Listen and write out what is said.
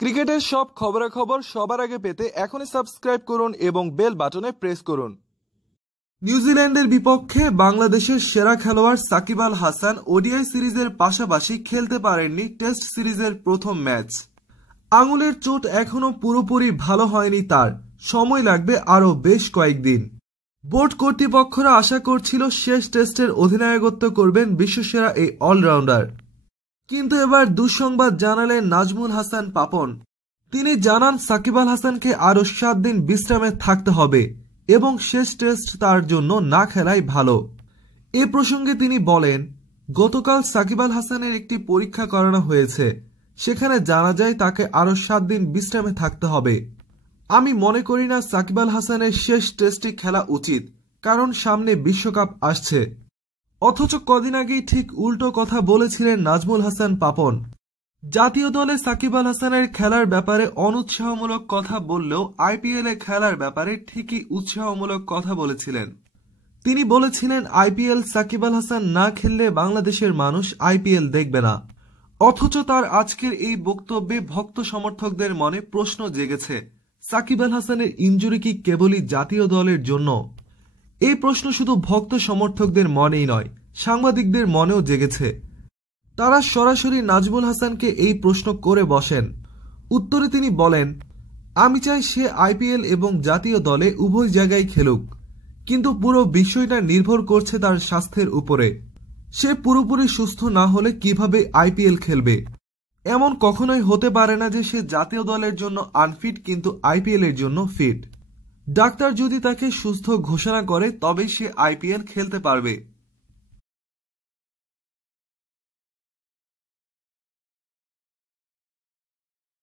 ক্রিকেটের সব খবরাখবর সবার আগে পেতে এখনই সাবস্ক্রাইব করুন এবং বেল বাটনে প্রেস করুন। নিউজিল্যান্ডের বিপক্ষে বাংলাদেশের সেরা খেলোয়াড় সাকিব আল হাসান ওডিআই সিরিজের পাশাপাশি খেলতে পারেননি টেস্ট সিরিজের প্রথম ম্যাচ। আঙুলের চোট এখনও পুরোপুরি ভালো হয়নি তার, সময় লাগবে আরও বেশ কয়েকদিন। বোর্ড কর্তৃপক্ষরা আশা করছিল শেষ টেস্টের অধিনায়কত্ব করবেন বিশ্বসেরা এই অলরাউন্ডার। কিন্তু এবার দুঃসংবাদ জানালেন নাজমুল হাসান পাপন। তিনি জানান সাকিব আল হাসানকে আরও 7 দিন বিশ্রামে থাকতে হবে এবং শেষ টেস্ট তার জন্য না খেলাই ভালো। এ প্রসঙ্গে তিনি বলেন, গতকাল সাকিব আল হাসানের একটি পরীক্ষা করানো হয়েছে, সেখানে জানা যায় তাকে আরও 7 দিন বিশ্রামে থাকতে হবে। আমি মনে করি না সাকিব আল হাসানের শেষ টেস্টটি খেলা উচিত, কারণ সামনে বিশ্বকাপ আসছে। অথচ কদিন আগেই ঠিক উল্টো কথা বলেছিলেন নাজমুল হাসান পাপন। জাতীয় দলে সাকিব আল হাসানের খেলার ব্যাপারে অনুৎসাহমূলক কথা বললেও আইপিএলে খেলার ব্যাপারে ঠিকই উৎসাহমূলক কথা বলেছিলেন। তিনি বলেছিলেন, আইপিএল সাকিব আল হাসান না খেললে বাংলাদেশের মানুষ আইপিএল দেখবে না। অথচ তার আজকের এই বক্তব্যে ভক্ত সমর্থকদের মনে প্রশ্ন জেগেছে, সাকিব আল হাসানের ইনজুরি কি কেবলই জাতীয় দলের জন্য? এই প্রশ্ন শুধু ভক্ত সমর্থকদের মনেই নয়, সাংবাদিকদের মনেও জেগেছে। তারা সরাসরি নাজমুল হাসানকে এই প্রশ্ন করে বসেন। উত্তরে তিনি বলেন, আমি চাই সে আইপিএল এবং জাতীয় দলে উভয় জায়গায় খেলুক, কিন্তু পুরো বিষয়টা নির্ভর করছে তার স্বাস্থ্যের উপরে। সে পুরোপুরি সুস্থ না হলে কিভাবে আইপিএল খেলবে? এমন কখনোই হতে পারে না যে সে জাতীয় দলের জন্য আনফিট কিন্তু আইপিএল এর জন্য ফিট। ডাক্তার যদি তাকে সুস্থ ঘোষণা করে তবেই সে আইপিএল খেলতে পারবে।